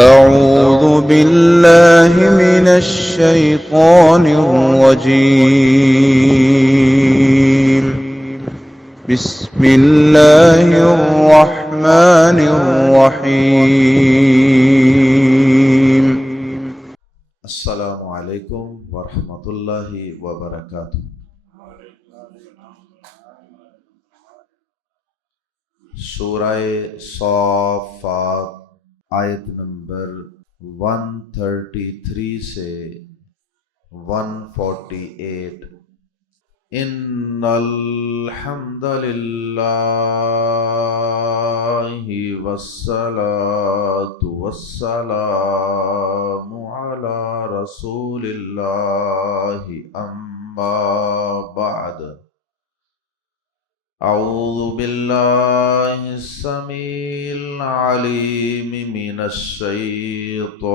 أعوذ بالله من الشيطان الرجيم. بسم الله الرحمن الرحيم. السلام علیکم ورحمۃ اللہ وبرکاتہ۔ سورہ صافات آیت نمبر 133 سے 148۔ ان الحمد للہ والصلاة والسلام علی رسول اللہ اما بعد۔ اعوذ باللہ السمیع العلیم من الشیطان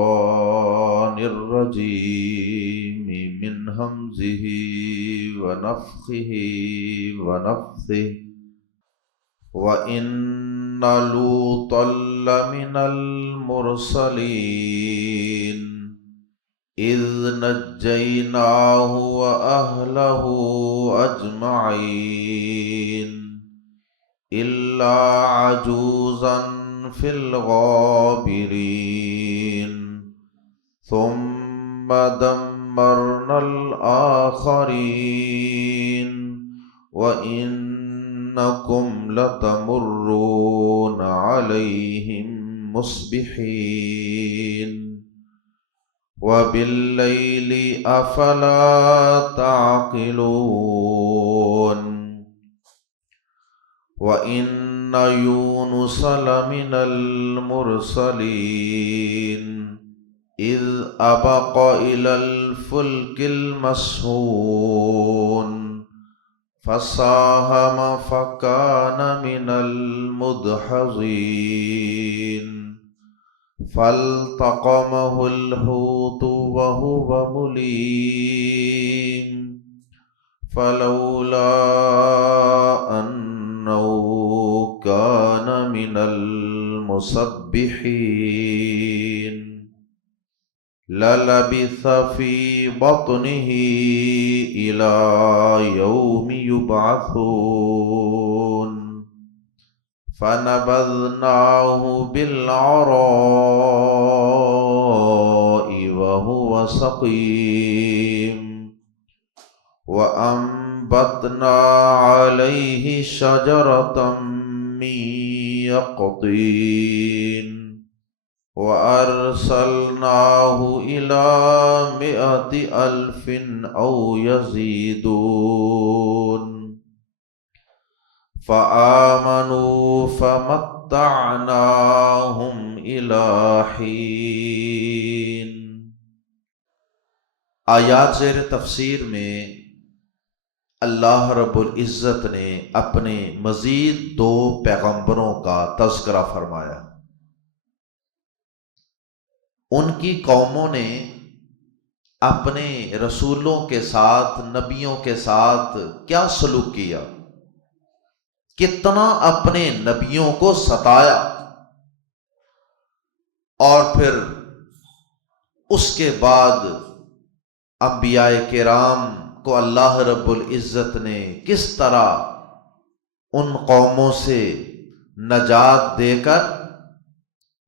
الرجیم من ہمزہ ونفخہ ونفثہ۔ وَإِنَّ لُوطًا لَّمِنَ الْمُرْسَلِينَ إِذْ نَجَّيْنَاهُ وَأَهْلَهُ أَجْمَعِينَ إِلَّا عَجُوزًا فِي الْغَابِرِينَ ثُمَّ دَمَّرْنَا الْآخَرِينَ وَإِنَّكُمْ لَتَمُرُّونَ عَلَيْهِمْ مُصْبِحِينَ وَبِاللَّيْلِ أَفَلَا تَعْقِلُونَ وَإِنَّ يُونُسَ لَمِنَ الْمُرْسَلِينَ إِذْ أَبَقَ إِلَى الْفُلْكِ الْمَشْحُونِ فَسَاهَمَ فَكَانَ مِنَ الْمُدْحَضِينَ فَالْتَقَمَهُ الْحُوتُ وَهُوَ مُلِيمٌ فَلَوْلَا أَنَّهُ كَانَ مِنَ الْمُسَبِّحِينَ لَلَبِثَ فِي بَطْنِهِ إِلَى يَوْمِ يُبْعَثُونَ فَنَبَذْنَاهُ بِالْعَرَاءِ وَهُوَ سَقِيمٌ وَأَنبَتْنَا عَلَيْهِ شَجَرَةً مِّن يَقْطِينٍ وَأَرْسَلْنَاهُ إِلَى 100,000 أَوْ يَزِيدُونَ فَآمَنُوا فَمَتَّعْنَاهُمْ إِلَى حِينٍ۔ آیات زیر تفسیر میں اللہ رب العزت نے اپنے مزید 2 پیغمبروں کا تذکرہ فرمایا۔ ان کی قوموں نے اپنے رسولوں کے ساتھ، نبیوں کے ساتھ کیا سلوک کیا، کتنا اپنے نبیوں کو ستایا، اور پھر اس کے بعد انبیاء کرام کو اللہ رب العزت نے کس طرح ان قوموں سے نجات دے کر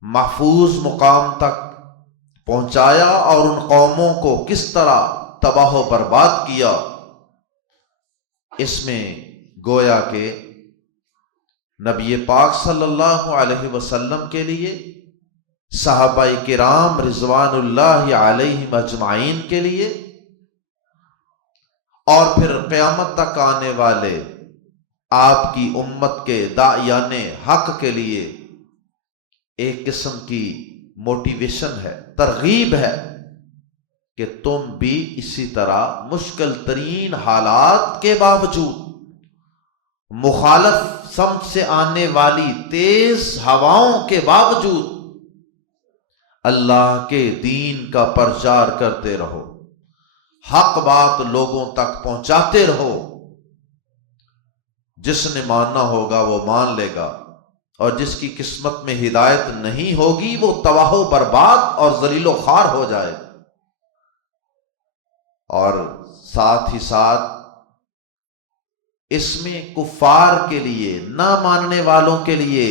محفوظ مقام تک پہنچایا اور ان قوموں کو کس طرح تباہ و برباد کیا۔ اس میں گویا کہ نبی پاک صلی اللہ علیہ وسلم کے لیے، صحابہ کرام رضوان اللہ علیہم اجمعین کے لیے، اور پھر قیامت تک آنے والے آپ کی امت کے داعیان حق کے لیے ایک قسم کی موٹیویشن ہے، ترغیب ہے کہ تم بھی اسی طرح مشکل ترین حالات کے باوجود، مخالف سمت سے آنے والی تیز ہواؤں کے باوجود اللہ کے دین کا پرچار کرتے رہو، حق بات لوگوں تک پہنچاتے رہو۔ جس نے ماننا ہوگا وہ مان لے گا، اور جس کی قسمت میں ہدایت نہیں ہوگی وہ تباہ و برباد اور ذلیل و خوار ہو جائے۔ اور ساتھ ہی ساتھ اس میں کفار کے لیے، نہ ماننے والوں کے لیے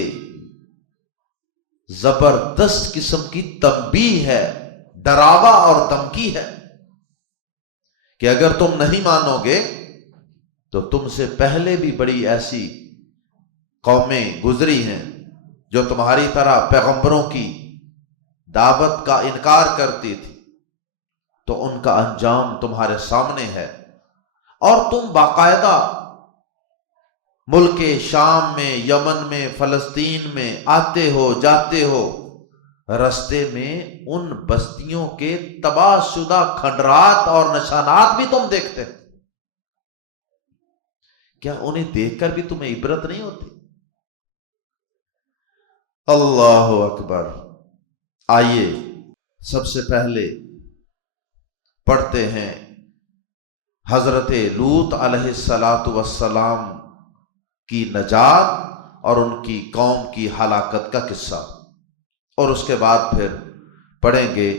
زبردست قسم کی تنبیہ ہے، ڈراوا اور دھمکی ہے کہ اگر تم نہیں مانو گے تو تم سے پہلے بھی بڑی ایسی قومیں گزری ہیں جو تمہاری طرح پیغمبروں کی دعوت کا انکار کرتی تھی، تو ان کا انجام تمہارے سامنے ہے۔ اور تم باقاعدہ ملک شام میں، یمن میں، فلسطین میں آتے ہو جاتے ہو، رستے میں ان بستیوں کے تباہ شدہ کھنڈرات اور نشانات بھی تم دیکھتے ہو۔ کیا انہیں دیکھ کر بھی تمہیں عبرت نہیں ہوتی؟ اللہ اکبر۔ آئیے سب سے پہلے پڑھتے ہیں حضرت لوط علیہ السلام کی نجات اور ان کی قوم کی ہلاکت کا قصہ، اور اس کے بعد پھر پڑھیں گے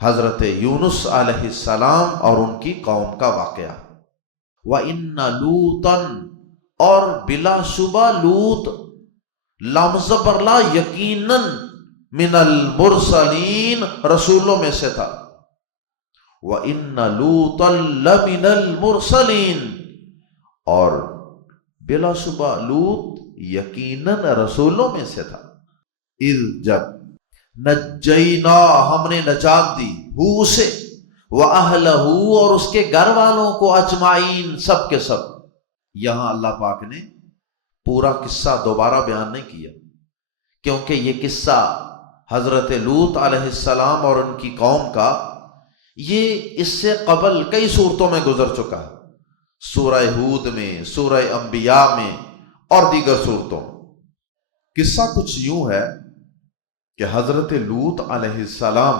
حضرت یونس علیہ السلام اور ان کی قوم کا واقعہ۔ وَإِنَّ لُوطًا، اور بلا شبہ لوط لمز پر لا یقیناً من المرسلین، رسولوں میں سے تھا۔ وَإِنَّ لُوطًا لَمِنَ الْمُرْسَلِينَ، اور بلا شبہ لوط یقیناً رسولوں میں سے تھا۔ اذ، جب نجینا، ہم نے نجات دی، ہو اسے، وَأَهْلَهُ، اور اس کے گھر والوں کو، اجمعین، سب کے سب۔ یہاں اللہ پاک نے پورا قصہ دوبارہ بیان نہیں کیا، کیونکہ یہ قصہ حضرت لوط علیہ السلام اور ان کی قوم کا یہ اس سے قبل کئی صورتوں میں گزر چکا ہے، سورہ ہود میں، سورہ انبیاء میں اور دیگر صورتوں۔ قصہ کچھ یوں ہے کہ حضرت لوط علیہ السلام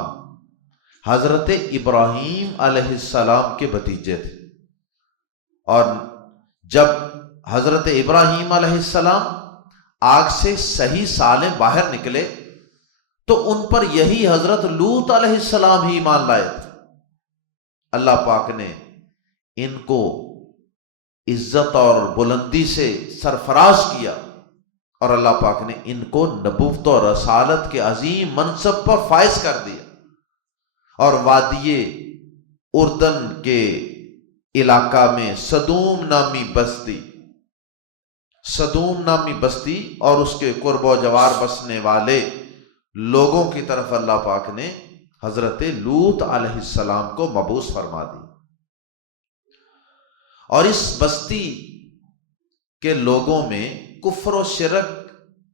حضرت ابراہیم علیہ السلام کے بھتیجے تھے، اور جب حضرت ابراہیم علیہ السلام آگ سے صحیح سالم باہر نکلے تو ان پر یہی حضرت لوط علیہ السلام ہی ایمان لائے تھے۔ اللہ پاک نے ان کو عزت اور بلندی سے سرفراز کیا، اور اللہ پاک نے ان کو نبوت اور رسالت کے عظیم منصب پر فائز کر دیا، اور وادی اردن کے علاقہ میں صدوم نامی بستی اور اس کے قرب و جوار بسنے والے لوگوں کی طرف اللہ پاک نے حضرت لوط علیہ السلام کو مبعوث فرما دی۔ اور اس بستی کے لوگوں میں کفر و شرک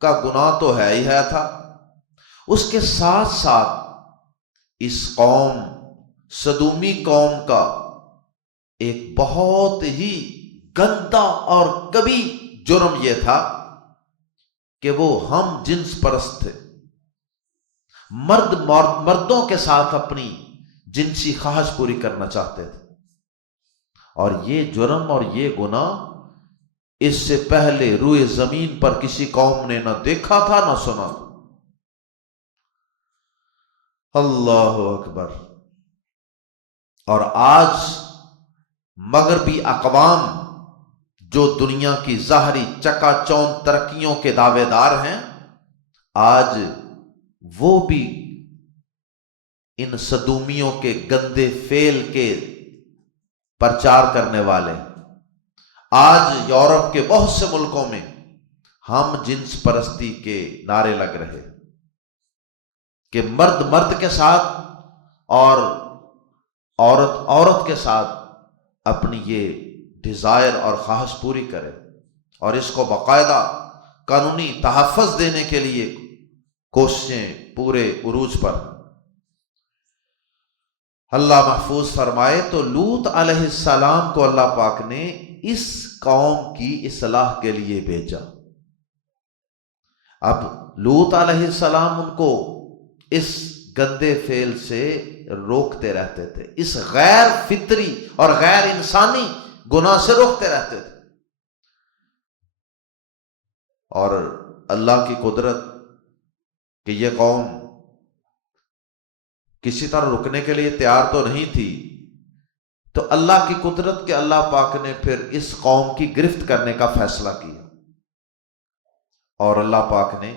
کا گناہ تو ہے ہی ہے تھا، اس کے ساتھ ساتھ اس قوم، صدومی قوم کا ایک بہت ہی گندا اور کبھی جرم یہ تھا کہ وہ ہم جنس پرست تھے، مردوں کے ساتھ اپنی جنسی خواہش پوری کرنا چاہتے تھے، اور یہ جرم اور یہ گناہ اس سے پہلے روئے زمین پر کسی قوم نے نہ دیکھا تھا نہ سنا تھا۔ اللہ اکبر۔ اور آج مغربی اقوام جو دنیا کی ظاہری چکا چوند ترقیوں کے دعوے دار ہیں، آج وہ بھی ان صدومیوں کے گندے فعل کے پرچار کرنے والے۔ آج یورپ کے بہت سے ملکوں میں ہم جنس پرستی کے نعرے لگ رہے کہ مرد مرد کے ساتھ اور عورت عورت کے ساتھ اپنی یہ ڈیزائر اور خواہش پوری کرے، اور اس کو باقاعدہ قانونی تحفظ دینے کے لیے کوششیں پورے عروج پر۔ اللہ محفوظ فرمائے تو لوط علیہ السلام کو اللہ پاک نے اس قوم کی اصلاح کے لیے بھیجا۔ اب لوط علیہ السلام ان کو اس گندے فعل سے روکتے رہتے تھے، اس غیر فطری اور غیر انسانی گناہ سے روکتے رہتے تھے، اور اللہ کی قدرت کہ یہ قوم کسی طرح رکنے کے لیے تیار تو نہیں تھی، تو اللہ کی قدرت کہ اللہ پاک نے پھر اس قوم کی گرفت کرنے کا فیصلہ کیا، اور اللہ پاک نے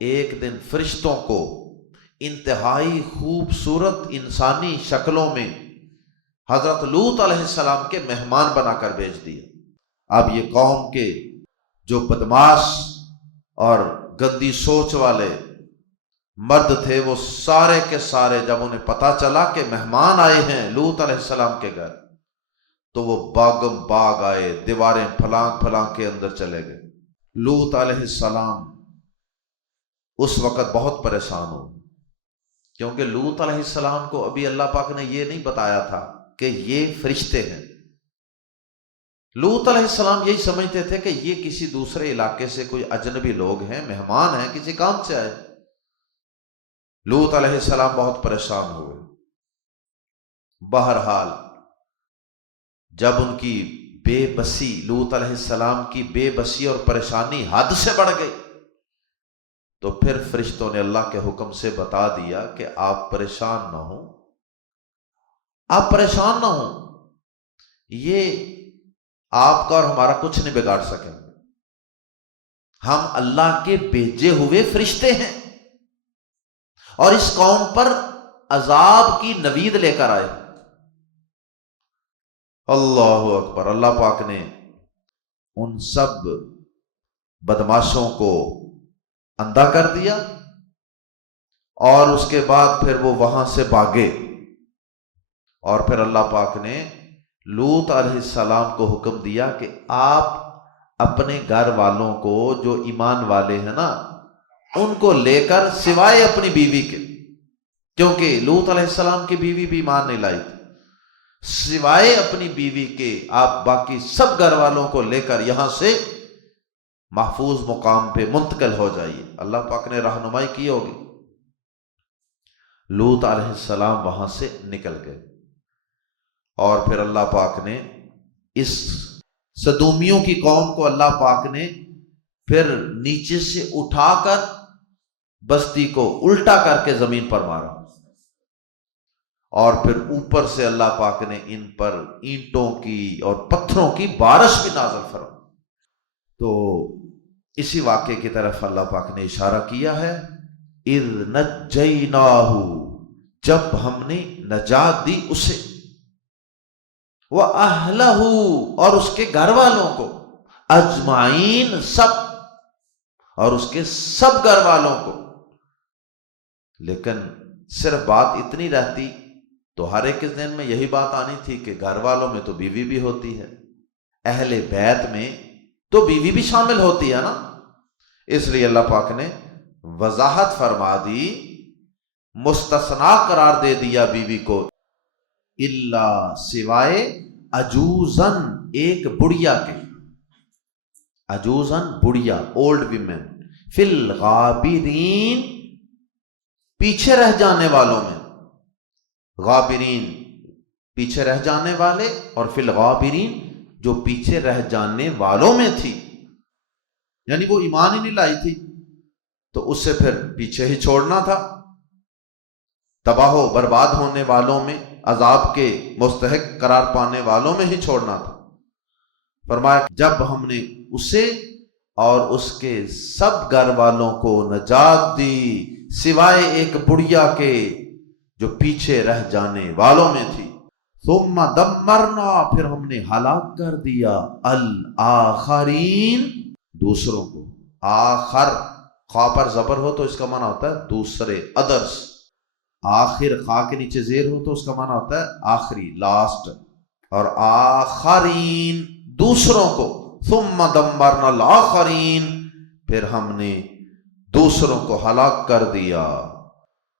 ایک دن فرشتوں کو انتہائی خوبصورت انسانی شکلوں میں حضرت لوط علیہ السلام کے مہمان بنا کر بھیج دیا۔ اب یہ قوم کے جو بدماش اور گندی سوچ والے مرد تھے، وہ سارے کے سارے جب انہیں پتا چلا کہ مہمان آئے ہیں لوط علیہ السلام کے گھر، تو وہ باغم باغ آئے، دیواریں پھلانگ پھلانگ کے اندر چلے گئے۔ لوط علیہ السلام اس وقت بہت پریشان ہو، کیونکہ لوط علیہ السلام کو ابھی اللہ پاک نے یہ نہیں بتایا تھا کہ یہ فرشتے ہیں۔ لوط علیہ السلام یہی سمجھتے تھے کہ یہ کسی دوسرے علاقے سے کوئی اجنبی لوگ ہیں، مہمان ہیں، کسی کام سے آئے۔ لوط علیہ السلام بہت پریشان ہوئے۔ بہرحال جب ان کی بے بسی، لوط علیہ السلام کی بے بسی اور پریشانی حد سے بڑھ گئی، تو پھر فرشتوں نے اللہ کے حکم سے بتا دیا کہ آپ پریشان نہ ہوں، آپ پریشان نہ ہوں، یہ آپ کا اور ہمارا کچھ نہیں بگاڑ سکیں، ہم اللہ کے بھیجے ہوئے فرشتے ہیں، اور اس قوم پر عذاب کی نوید لے کر آئے۔ اللہ اکبر! اللہ پاک نے ان سب بدماشوں کو اندھا کر دیا، اور اس کے بعد پھر وہ وہاں سے بھاگے، اور پھر اللہ پاک نے لوط علیہ السلام کو حکم دیا کہ آپ اپنے گھر والوں کو جو ایمان والے ہیں نا، ان کو لے کر سوائے اپنی بیوی کے، کیونکہ لوط علیہ السلام کی بیوی بھی ایمان نہیں لائی تھی، سوائے اپنی بیوی کے آپ باقی سب گھر والوں کو لے کر یہاں سے محفوظ مقام پہ منتقل ہو جائیے۔ اللہ پاک نے رہنمائی کی ہوگی۔ لوط علیہ السلام وہاں سے نکل گئے، اور پھر اللہ پاک نے اس سدومیوں کی قوم کو اللہ پاک نے پھر نیچے سے اٹھا کر بستی کو الٹا کر کے زمین پر مارا، اور پھر اوپر سے اللہ پاک نے ان پر اینٹوں کی اور پتھروں کی بارش بھی نازل فرمائی۔ تو اسی واقعے کی طرف اللہ پاک نے اشارہ کیا ہے، اذ نجیناہ، جب ہم نے نجات دی اسے، وَأَهْلَهُ، اور اس کے گھر والوں کو، اجمعین، سب، اور اس کے سب گھر والوں کو۔ لیکن صرف بات اتنی رہتی تو ہر ایک کے ذہن میں یہی بات آنی تھی کہ گھر والوں میں تو بیوی بھی ہوتی ہے، اہل بیت میں تو بیوی بھی شامل ہوتی ہے نا، اس لیے اللہ پاک نے وضاحت فرما دی، مستثنا قرار دے دیا بیوی کو، اللہ، سوائے عجوزن، ایک بڑھیا کے، عجوزن بڑھیا، اولڈ ویمن، فی الغابرین، پیچھے رہ جانے والوں میں، غابرین پیچھے رہ جانے والے، اور فی الغابرین جو پیچھے رہ جانے والوں میں تھی، یعنی وہ ایمان ہی نہیں لائی تھی تو اسے پھر پیچھے ہی چھوڑنا تھا، تباہ و برباد ہونے والوں میں، عذاب کے مستحق قرار پانے والوں میں ہی چھوڑنا تھا۔ فرمایا جب ہم نے اسے اور اس کے سب گھر والوں کو نجات دی، سوائے ایک بڑھیا کے جو پیچھے رہ جانے والوں میں تھی، ثم دمرنا، پھر ہم نے ہلاک کر دیا، الآخرین، دوسروں کو۔ آخر، خا پر زبر ہو تو اس کا معنی ہوتا ہے دوسرے، ادرس، آخر خا کے نیچے زیر ہو تو اس کا معنی ہوتا ہے آخری، لاسٹ، اور آخرین، دوسروں کو، ثم دمرنا الآخرین، پھر ہم نے دوسروں کو ہلاک کر دیا،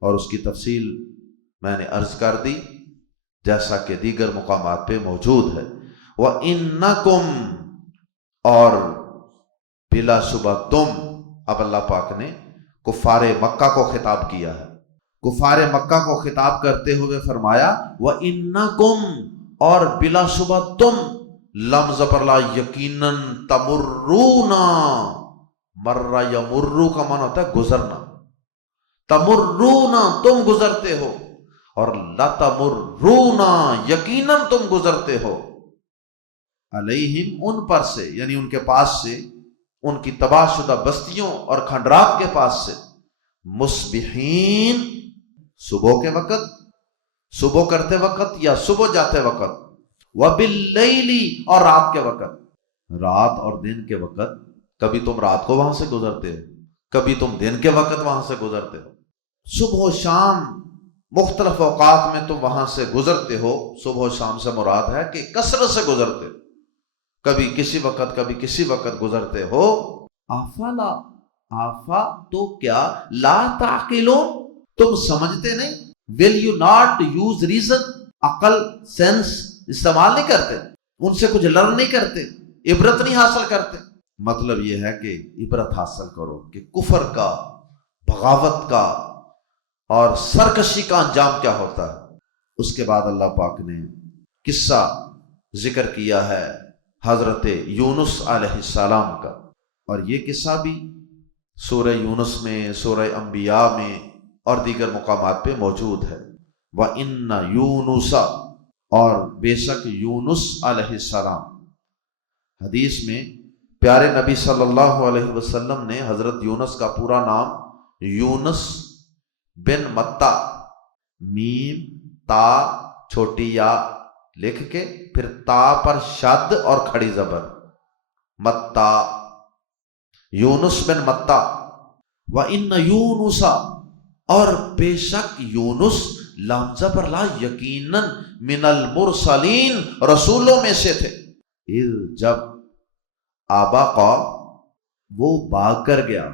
اور اس کی تفصیل میں نے عرض کر دی جیسا کہ دیگر مقامات پہ موجود ہے۔ وَإِنَّكُمْ، اور بلا شبہ تم، اب اللہ پاک نے کفار مکہ کو خطاب کیا ہے، کفار مکہ کو خطاب کرتے ہوئے فرمایا وَإِنَّكُمْ، اور بلا شبہ تم، لمز پر لا، یقیناً، تمرون، مرہ یمرو کا معنی ہوتا ہے گزرنا، تمرونا تم گزرتے ہو، اور لتمرونا یقیناً تم گزرتے ہو، علیہم ان پر سے، یعنی ان کے پاس سے، ان کی تباہ شدہ بستیوں اور کھنڈرات کے پاس سے، مصبحین صبح کے وقت، صبح کرتے وقت یا صبح جاتے وقت، وباللیل اور رات کے وقت، رات اور دن کے وقت، کبھی تم رات کو وہاں سے گزرتے ہو، کبھی تم دن کے وقت وہاں سے گزرتے ہو، صبح و شام مختلف اوقات میں تم وہاں سے گزرتے ہو۔ صبح و شام سے مراد ہے کہ کثرت سے گزرتے ہو، کبھی کسی وقت کبھی کسی وقت گزرتے ہو۔ افلا، آفا تو کیا، لا تعقلون تم سمجھتے نہیں، will you not use reason، عقل سینس استعمال نہیں کرتے، ان سے کچھ لرن نہیں کرتے، عبرت نہیں حاصل کرتے۔ مطلب یہ ہے کہ عبرت حاصل کرو کہ کفر کا، بغاوت کا اور سرکشی کا انجام کیا ہوتا ہے۔ اس کے بعد اللہ پاک نے قصہ ذکر کیا ہے حضرت یونس علیہ السلام کا، اور یہ قصہ بھی سورہ یونس میں، سورہ انبیاء میں اور دیگر مقامات پہ موجود ہے۔ وَإِنَّ یونس، اور بے شک یونس علیہ السلام، حدیث میں پیارے نبی صلی اللہ علیہ وسلم نے حضرت یونس کا پورا نام یونس بن متا، میم تا چھوٹی یا لکھ کے پھر تا پر شد اور کھڑی زبر، متا، یونس بن متا۔ وَإِنَّ یونس، اور بے شک یونس، لام زبر لا، یقیناً، من المرسلین، رسولوں میں سے تھے۔ اذ جب، آباقا وہ بھاگ کر گیا،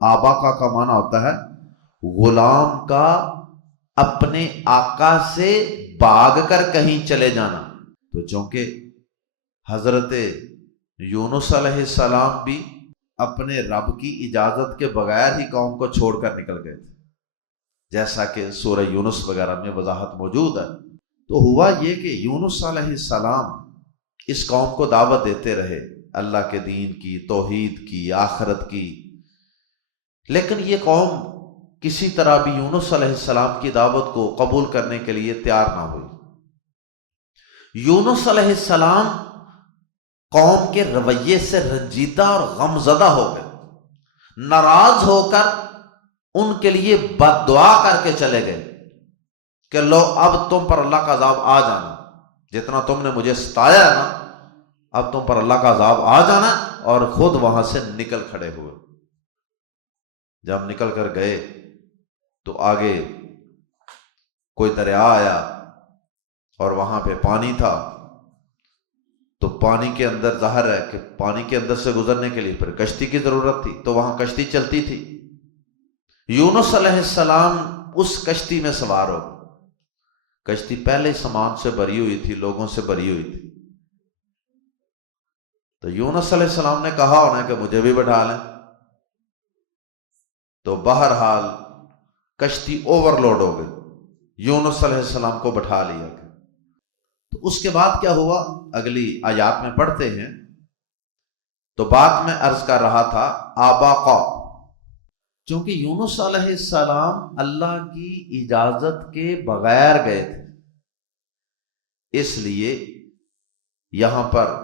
آباقا کا معنی ہوتا ہے غلام کا اپنے آقا سے بھاگ کر کہیں چلے جانا۔ تو چونکہ حضرت یونس علیہ السلام بھی اپنے رب کی اجازت کے بغیر ہی قوم کو چھوڑ کر نکل گئے تھے، جیسا کہ سورہ یونس وغیرہ میں وضاحت موجود ہے۔ تو ہوا یہ کہ یونس علیہ السلام اس قوم کو دعوت دیتے رہے اللہ کے دین کی، توحید کی، آخرت کی، لیکن یہ قوم کسی طرح بھی یونس علیہ السلام کی دعوت کو قبول کرنے کے لیے تیار نہ ہوئی۔ یونس علیہ السلام قوم کے رویے سے رنجیدہ اور غمزدہ ہو گئے، ناراض ہو کر ان کے لیے بد دعا کر کے چلے گئے کہ لو اب تم پر اللہ کا عذاب آ جانا، جتنا تم نے مجھے ستایا ہے نا، اب تم پر اللہ کا عذاب آ جانا، اور خود وہاں سے نکل کھڑے ہوئے۔ جب نکل کر گئے تو آگے کوئی دریا آیا اور وہاں پہ پانی تھا، تو پانی کے اندر ظاہر ہے کہ پانی کے اندر سے گزرنے کے لیے پھر کشتی کی ضرورت تھی، تو وہاں کشتی چلتی تھی۔ یونس علیہ السلام اس کشتی میں سوار ہو، کشتی پہلے سامان سے بھری ہوئی تھی، لوگوں سے بھری ہوئی تھی، تو یونس علیہ السلام نے کہا ہونا کہ مجھے بھی بٹھا لیں، تو بہرحال کشتی اوور لوڈ ہو گئی، یونس علیہ السلام کو بٹھا لیا گیا۔ تو اس کے بعد کیا ہوا اگلی آیات میں پڑھتے ہیں۔ تو بات میں عرض کر رہا تھا آباقا، چونکہ یونس علیہ السلام اللہ کی اجازت کے بغیر گئے تھے، اس لیے یہاں پر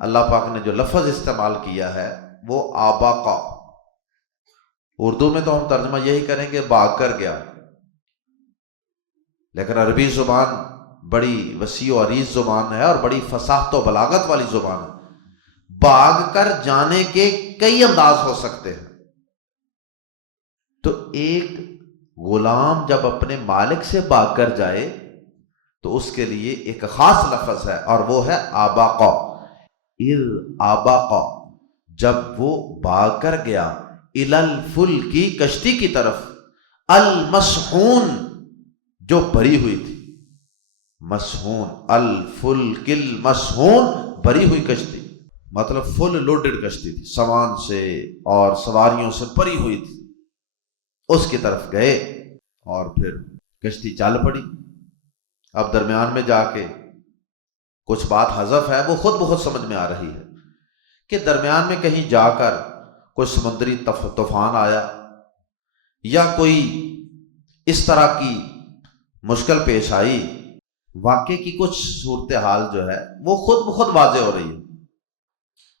اللہ پاک نے جو لفظ استعمال کیا ہے وہ آباقا، اردو میں تو ہم ترجمہ یہی کریں کہ بھاگ کر گیا، لیکن عربی زبان بڑی وسیع و عریض زبان ہے اور بڑی فصاحت و بلاغت والی زبان ہے۔ بھاگ کر جانے کے کئی انداز ہو سکتے ہیں۔ تو ایک غلام جب اپنے مالک سے بھاگ کر جائے تو اس کے لیے ایک خاص لفظ ہے، اور وہ ہے آباقا۔ اذ آباقا، جب وہ بھاگ کر گیا، الی الفلک کی کشتی کی طرف، المسحون جو بھری ہوئی تھی، مسحون، الفلک المسحون بھری ہوئی کشتی، مطلب فل لوڈڈ کشتی تھی، سامان سے اور سواریوں سے بھری ہوئی تھی، اس کی طرف گئے اور پھر کشتی چل پڑی۔ اب درمیان میں جا کے کچھ بات حذف ہے، وہ خود بخود سمجھ میں آ رہی ہے کہ درمیان میں کہیں جا کر کوئی سمندری طوفان آیا یا کوئی اس طرح کی مشکل پیش آئی، واقعے کی کچھ صورتحال جو ہے وہ خود بخود واضح ہو رہی ہے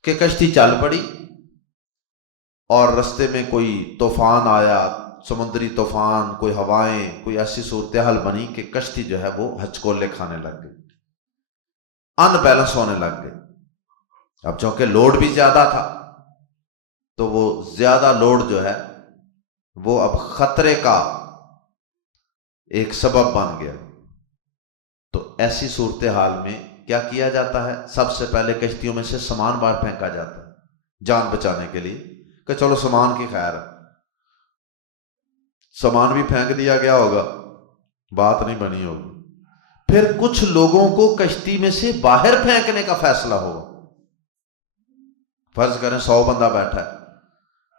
کہ کشتی چل پڑی اور رستے میں کوئی طوفان آیا، سمندری طوفان، کوئی ہوائیں، کوئی ایسی صورتحال بنی کہ کشتی جو ہے وہ ہچکولے کھانے لگ گئی، ان بیلنس ہونے لگ گئی۔ اب چونکہ لوڈ بھی زیادہ تھا تو وہ زیادہ لوڈ جو ہے وہ اب خطرے کا ایک سبب بن گیا۔ تو ایسی صورتحال میں کیا کیا جاتا ہے؟ سب سے پہلے کشتیوں میں سے سامان باہر پھینکا جاتا ہے جان بچانے کے لیے، کہ چلو سامان کی خیر ہے، سامان بھی پھینک دیا گیا ہوگا، بات نہیں بنی ہوگی۔ پھر کچھ لوگوں کو کشتی میں سے باہر پھینکنے کا فیصلہ ہوگا۔ فرض کریں 100 بندہ بیٹھا ہے،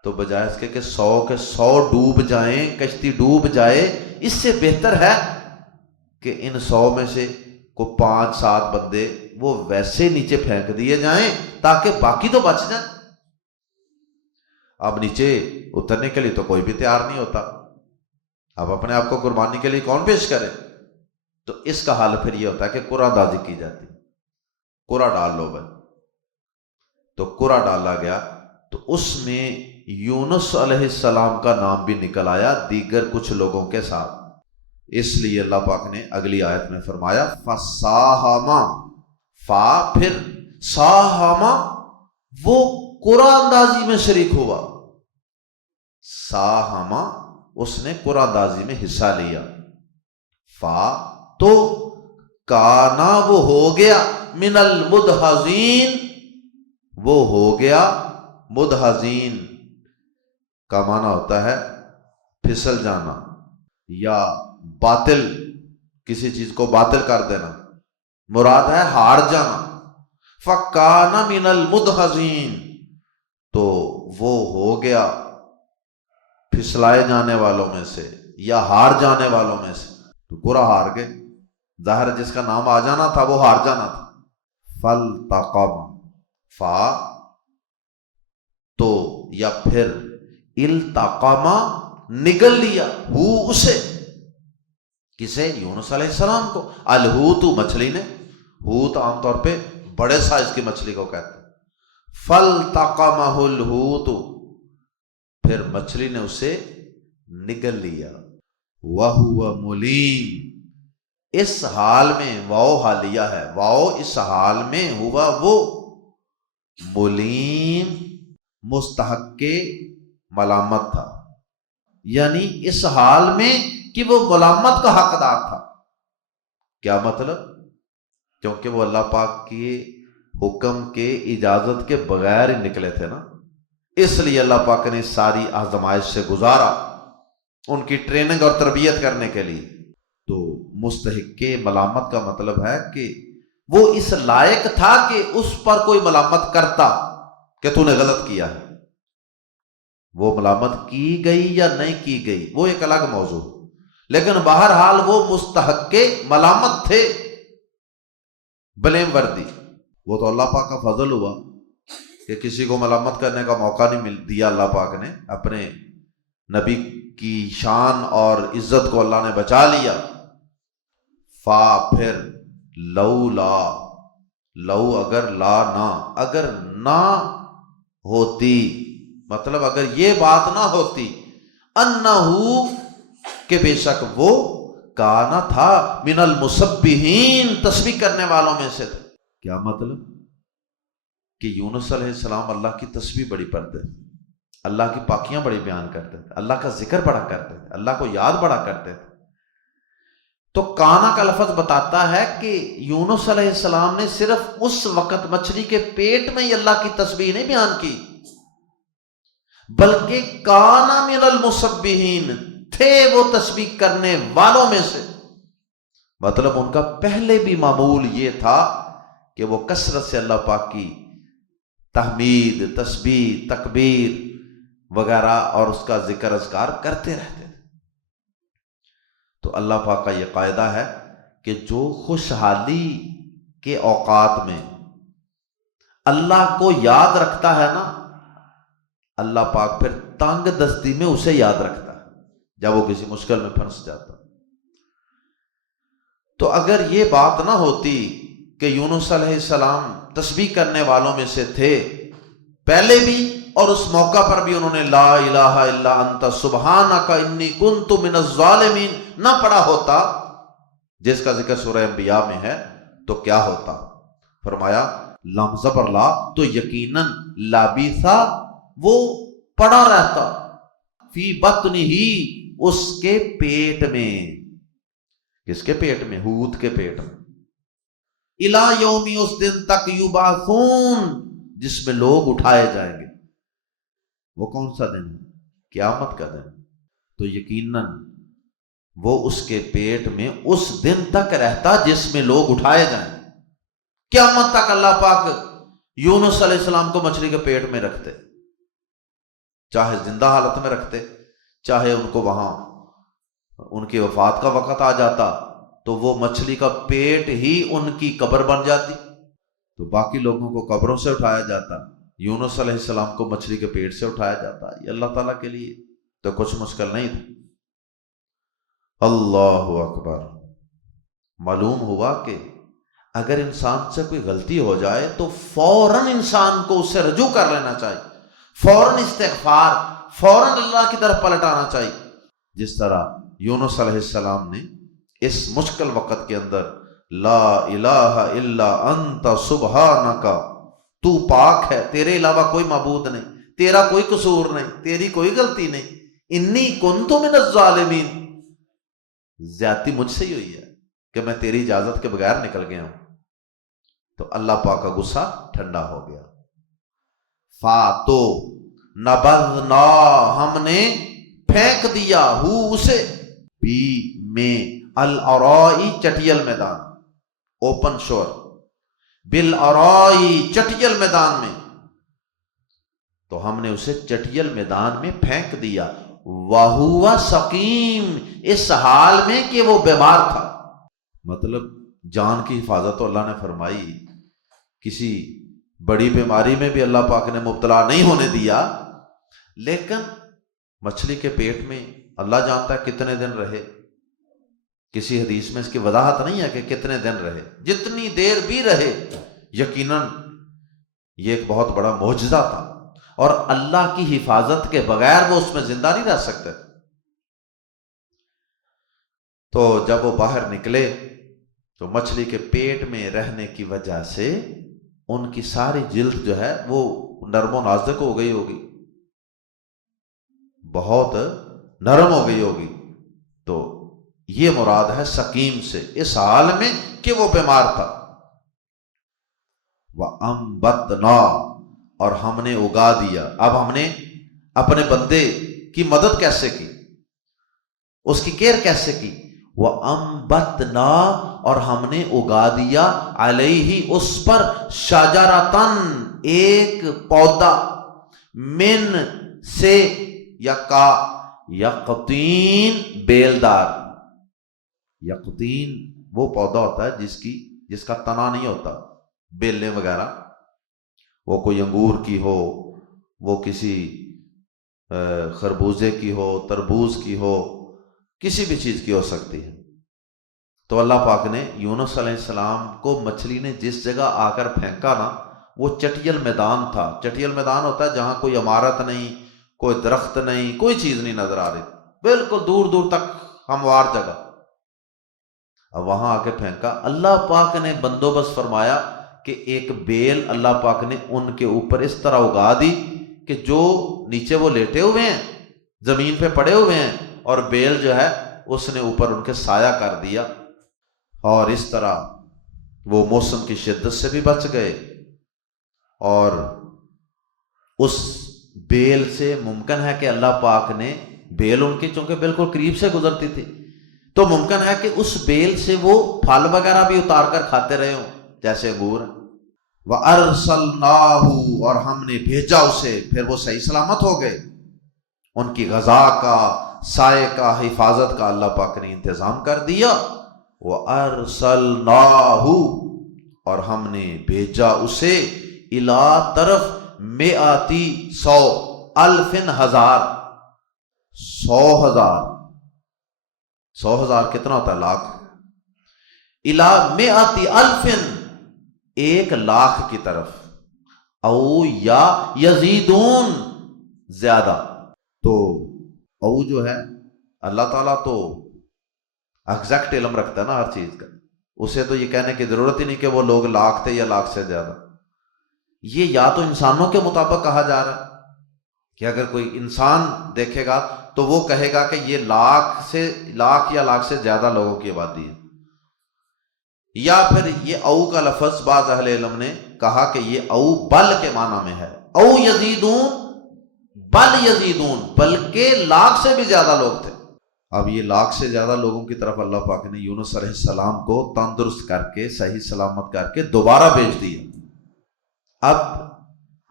تو بجائے اس کے کہ 100 کے 100 ڈوب جائیں، کشتی ڈوب جائے، اس سے بہتر ہے کہ ان 100 میں سے کو 5-7 بندے وہ ویسے نیچے پھینک دیے جائیں تاکہ باقی تو بچ جائیں۔ اب نیچے اترنے کے لیے تو کوئی بھی تیار نہیں ہوتا، اب اپنے آپ کو قربانی کے لیے کون پیش کرے؟ تو اس کا حل پھر یہ ہوتا ہے کہ قرعہ اندازی کی جاتی، قرعہ ڈال لو بھائی۔ تو قرعہ ڈالا گیا تو اس میں یونس علیہ السلام کا نام بھی نکل آیا دیگر کچھ لوگوں کے ساتھ۔ اس لیے اللہ پاک نے اگلی آیت میں فرمایا فَسَاهَمَ، فا پھر ساہما، وہ قرعہ اندازی میں شریک ہوا، ساہما اس نے قرعہ اندازی میں حصہ لیا، فا تو کانا وہ ہو گیا، من المدحضین وہ ہو گیا، مدحضین کا معنی ہوتا ہے پھسل جانا یا باطل، کسی چیز کو باطل کر دینا، مراد ہے ہار جانا۔ فَكَانَ مِنَ الْمُدْحَضِينَ تو وہ ہو گیا پھسلائے جانے والوں میں سے یا ہار جانے والوں میں سے۔ تو پورا ہار گئے، ظاہر جس کا نام آ جانا تھا وہ ہار جانا تھا۔ فَالْتَقَمَ، فا تو یا پھر التقما نگل لیا، ہو اسے، کسے؟ یونس علیہ السلام کو، الحوت مچھلی نے، حوت عام طور پہ بڑے سائز کی مچھلی کو کہتے ہیں، فَالْتَقَمَهُ الْحُوتُ پھر مچھلی نے اسے نگل لیا، وَهُوَ مُلِيمٌ اس حال میں، واو حالیہ ہے، واو اس حال میں، ہوا وہ، ملیم مستحق ملامت تھا، یعنی اس حال میں کہ وہ ملامت کا حقدار تھا۔ کیا مطلب؟ کیونکہ وہ اللہ پاک کے حکم کے اجازت کے بغیر ہی نکلے تھے نا، اس لیے اللہ پاک نے ساری آزمائش سے گزارا ان کی ٹریننگ اور تربیت کرنے کے لیے۔ تو مستحق ملامت کا مطلب ہے کہ وہ اس لائق تھا کہ اس پر کوئی ملامت کرتا کہ تو نے غلط کیا ہے۔ وہ ملامت کی گئی یا نہیں کی گئی وہ ایک الگ موضوع، لیکن بہرحال وہ مستحق ملامت تھے، بلیم وردی۔ وہ تو اللہ پاک کا فضل ہوا کہ کسی کو ملامت کرنے کا موقع نہیں دیا اللہ پاک نے، اپنے نبی کی شان اور عزت کو اللہ نے بچا لیا۔ فا پھر لولا، لو اگر لا نہ، اگر نہ ہوتی، مطلب اگر یہ بات نہ ہوتی، انہو کہ بے شک وہ، کانا تھا، من المسبحین تسبیح کرنے والوں میں سے تھے۔ کیا مطلب؟ کہ یونس علیہ السلام اللہ کی تسبیح بڑی پڑھتے تھے، اللہ کی پاکیاں بڑی بیان کرتے تھے، اللہ کا ذکر بڑا کرتے تھے، اللہ کو یاد بڑا کرتے تھے۔ تو کانا کا لفظ بتاتا ہے کہ یونس علیہ السلام نے صرف اس وقت مچھلی کے پیٹ میں ہی اللہ کی تسبیح نہیں بیان کی، بلکہ کانا من المسبحین تھے وہ تسبیح کرنے والوں میں سے۔ مطلب ان کا پہلے بھی معمول یہ تھا کہ وہ کثرت سے اللہ پاک کی تحمید، تسبیح، تکبیر وغیرہ اور اس کا ذکر اذکار کرتے رہتے تھے۔ تو اللہ پاک کا یہ قاعدہ ہے کہ جو خوشحالی کے اوقات میں اللہ کو یاد رکھتا ہے نا، اللہ پاک پھر تنگ دستی میں اسے یاد رکھتا ہے جب وہ کسی مشکل میں پھنس جاتا۔ تو اگر یہ بات نہ ہوتی کہ یونس علیہ السلام تسبیح کرنے والوں میں سے تھے پہلے بھی، اور اس موقع پر بھی انہوں نے لا الہ الا انت سبحانک انی کنت من الظالمین نہ پڑھا ہوتا، جس کا ذکر سورہ انبیاء میں ہے، تو کیا ہوتا؟ فرمایا لم زبر لا، تو یقیناً لابیثا وہ پڑا رہتا، فی بطنہ ہی اس کے پیٹ میں، کس کے پیٹ میں؟ حوت کے پیٹ میں، الی یومی اس دن تک یبعثون جس میں لوگ اٹھائے جائیں گے۔ وہ کون سا دن؟ قیامت کا دن۔ تو یقیناً وہ اس کے پیٹ میں اس دن تک رہتا جس میں لوگ اٹھائے جائیں۔ قیامت تک اللہ پاک یونس علیہ السلام کو مچھلی کے پیٹ میں رکھتے، چاہے زندہ حالت میں رکھتے، چاہے ان کو وہاں ان کی وفات کا وقت آ جاتا تو وہ مچھلی کا پیٹ ہی ان کی قبر بن جاتی، تو باقی لوگوں کو قبروں سے اٹھایا جاتا، یونس علیہ السلام کو مچھلی کے پیٹ سے اٹھایا جاتا۔ یہ اللہ تعالیٰ کے لیے تو کچھ مشکل نہیں تھا۔ اللہ اکبر۔ معلوم ہوا کہ اگر انسان سے کوئی غلطی ہو جائے تو فوراً انسان کو اس سے رجوع کر لینا چاہیے، فوراً استغفار، فوراً اللہ کی طرف پلٹانا چاہیے، جس طرح یونس علیہ السلام نے اس مشکل وقت کے اندر لا الہ الا انت سبحانک، تو پاک ہے، تیرے علاوہ کوئی معبود نہیں، تیرا کوئی قصور نہیں، تیری کوئی غلطی نہیں، انی کنت من الظالمین، زیادتی مجھ سے ہی ہوئی ہے کہ میں تیری اجازت کے بغیر نکل گیا ہوں۔ تو اللہ پاک کا غصہ ٹھنڈا ہو گیا۔ فاتو نبذنا، ہم نے پھینک دیا، ہو اسے، بی میں، الارائی چٹیل میدان، اوپن شور، بالارائی چٹیل میدان میں، تو ہم نے اسے چٹیل میدان میں پھینک دیا، وَهُوَ سقیم، اس حال میں کہ وہ بیمار تھا۔ مطلب جان کی حفاظت تو اللہ نے فرمائی، کسی بڑی بیماری میں بھی اللہ پاک نے مبتلا نہیں ہونے دیا، لیکن مچھلی کے پیٹ میں اللہ جانتا ہے کتنے دن رہے، کسی حدیث میں اس کی وضاحت نہیں ہے کہ کتنے دن رہے، جتنی دیر بھی رہے یقیناً یہ ایک بہت بڑا معجزہ تھا، اور اللہ کی حفاظت کے بغیر وہ اس میں زندہ نہیں رہ سکتے۔ تو جب وہ باہر نکلے تو مچھلی کے پیٹ میں رہنے کی وجہ سے ان کی ساری جلد جو ہے وہ نرم و نازک ہو گئی ہوگی، بہت نرم ہو گئی ہوگی، تو یہ مراد ہے سقیم سے، اس حال میں کہ وہ بیمار تھا۔ وَأَنبَتْنَا، اور ہم نے اگا دیا۔ اب ہم نے اپنے بندے کی مدد کیسے کی، اس کی کیئر کیسے کی؟ وَأَنبَتْنَا، اور ہم نے اگا دیا، علیہ اس پر، شجرتن ایک پودا، من سے، یا کا، یقطین بیلدار، یقطین وہ پودا ہوتا ہے جس کا تنا نہیں ہوتا، بیلیں وغیرہ، وہ کوئی انگور کی ہو، وہ کسی خربوزے کی ہو، تربوز کی ہو، کسی بھی چیز کی ہو سکتی ہے۔ تو اللہ پاک نے یونس علیہ السلام کو مچھلی نے جس جگہ آ کر پھینکا نا، وہ چٹیل میدان تھا۔ چٹیل میدان ہوتا ہے جہاں کوئی عمارت نہیں، کوئی درخت نہیں، کوئی چیز نہیں نظر آ رہی، بالکل دور دور تک ہموار جگہ۔ اب وہاں آ کے پھینکا، اللہ پاک نے بندوبست فرمایا کہ ایک بیل اللہ پاک نے ان کے اوپر اس طرح اگا دی کہ جو نیچے وہ لیٹے ہوئے ہیں، زمین پہ پڑے ہوئے ہیں، اور بیل جو ہے اس نے اوپر ان کے سایہ کر دیا، اور اس طرح وہ موسم کی شدت سے بھی بچ گئے۔ اور اس بیل سے ممکن ہے کہ اللہ پاک نے، بیل ان کی چونکہ بالکل قریب سے گزرتی تھی، تو ممکن ہے کہ اس بیل سے وہ پھل وغیرہ بھی اتار کر کھاتے رہے ہوں، جیسے انگور۔ وَأَرْسَلْنَاهُ، اور ہم نے بھیجا اسے، پھر وہ صحیح سلامت ہو گئے۔ ان کی غذا کا، سائے کا، حفاظت کا اللہ پاک نے انتظام کر دیا۔ وَأَرْسَلْنَاهُ، اور ہم نے بھیجا اسے، الا طرف مئاتی 100 الفن 1000 100,000 کتنا ہوتا ہے؟ لاکھ. الا مئاتی الفن 1,00,000 کی طرف، او یا یزیدون زیادہ. تو او جو ہے اللہ تعالیٰ تو ایگزیکٹ علم رکھتا ہے نا ہر چیز کا، اسے تو یہ کہنے کی ضرورت ہی نہیں کہ وہ لوگ 1,00,000 تھے یا 1,00,000 سے زیادہ. یہ یا تو انسانوں کے مطابق کہا جا رہا ہے کہ اگر کوئی انسان دیکھے گا تو وہ کہے گا کہ یہ 1,00,000 یا 1,00,000 سے زیادہ لوگوں کی آبادی ہے، یا پھر یہ او کا لفظ بعض اہل علم نے کہا کہ یہ او بل کے معنی میں ہے، او یزیدون بل یزیدون، بلکہ 1,00,000 سے بھی زیادہ لوگ تھے. اب یہ 1,00,000 سے زیادہ لوگوں کی طرف اللہ پاک نے یونس علیہ السلام کو تندرست کر کے صحیح سلامت کر کے دوبارہ بھیج دیا. اب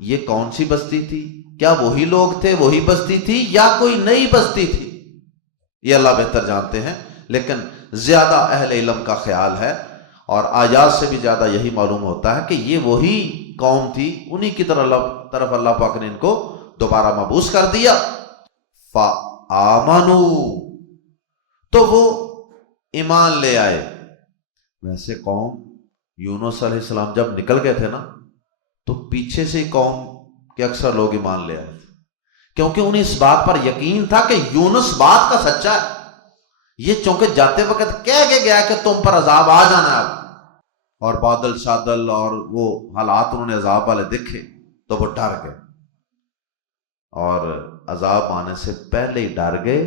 یہ کون سی بستی تھی؟ کیا وہی لوگ تھے، وہی بستی تھی، یا کوئی نئی بستی تھی؟ یہ اللہ بہتر جانتے ہیں، لیکن زیادہ اہل علم کا خیال ہے اور آیات سے بھی زیادہ یہی معلوم ہوتا ہے کہ یہ وہی قوم تھی، انہی کی طرف اللہ پاک نے ان کو دوبارہ مبعوث کر دیا. فآمنوا، تو وہ ایمان لے آئے. ویسے قوم یونس علیہ السلام جب نکل گئے تھے نا تو پیچھے سے قوم کے اکثر لوگ ایمان لے آئے تھے، کیونکہ انہیں اس بات پر یقین تھا کہ یونس بات کا سچا ہے. یہ چونکہ جاتے وقت کہہ کے گیا کہ تم پر عذاب آ جانا ہے اب، اور بادل شادل اور وہ حالات انہوں نے عذاب والے دیکھے تو وہ ڈر گئے، اور عذاب آنے سے پہلے ہی ڈر گئے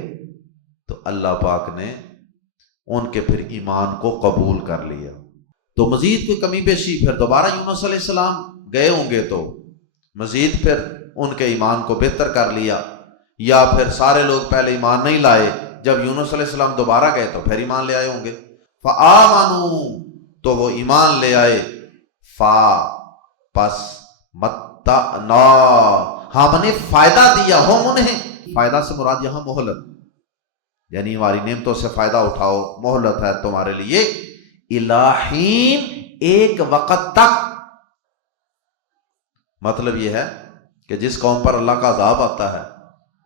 تو اللہ پاک نے ان کے پھر ایمان کو قبول کر لیا. تو مزید کوئی کمی بیشی پھر دوبارہ یونس علیہ السلام گئے ہوں گے تو مزید پھر ان کے ایمان کو بہتر کر لیا، یا پھر سارے لوگ پہلے ایمان نہیں لائے، جب یونس علیہ السلام دوبارہ گئے تو پھر ایمان لے آئے ہوں گے. فآمنوا، تو وہ ایمان لے آئے. پس متعنا، ہم نے فائدہ دیا ہم انہیں. فائدہ سے مراد یہاں مہلت، یعنی ہماری نعمتوں سے فائدہ اٹھاؤ، مہلت ہے تمہارے لیے. الہین، ایک وقت تک. مطلب یہ ہے کہ جس قوم پر اللہ کا عذاب آتا ہے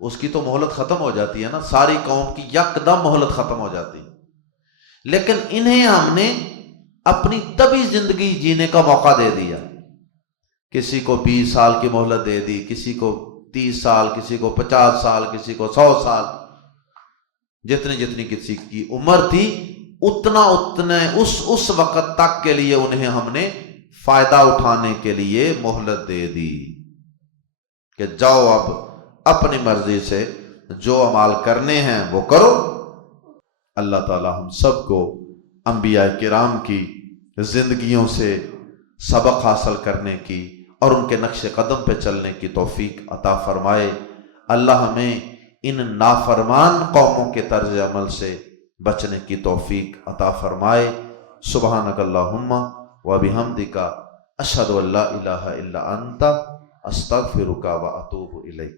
اس کی تو مہلت ختم ہو جاتی ہے نا، ساری قوم کی یکدم مہلت ختم ہو جاتی ہے، لیکن انہیں ہم نے اپنی طبعی زندگی جینے کا موقع دے دیا. کسی کو 20 سال کی مہلت دے دی، کسی کو 30 سال، کسی کو 50 سال، کسی کو 100 سال، جتنی کسی کی عمر تھی اتنے اس وقت تک کے لیے انہیں ہم نے فائدہ اٹھانے کے لیے مہلت دے دی کہ جاؤ اب اپنی مرضی سے جو اعمال کرنے ہیں وہ کرو. اللہ تعالی ہم سب کو انبیاء کرام کی زندگیوں سے سبق حاصل کرنے کی اور ان کے نقش قدم پہ چلنے کی توفیق عطا فرمائے. اللہ ہمیں ان نافرمان قوموں کے طرز عمل سے بچنے کی توفیق عطا فرمائے. سبحانک اللہم و بحمدک اشہد ان لا الہ الا انت استغفرک و اتوب الیک.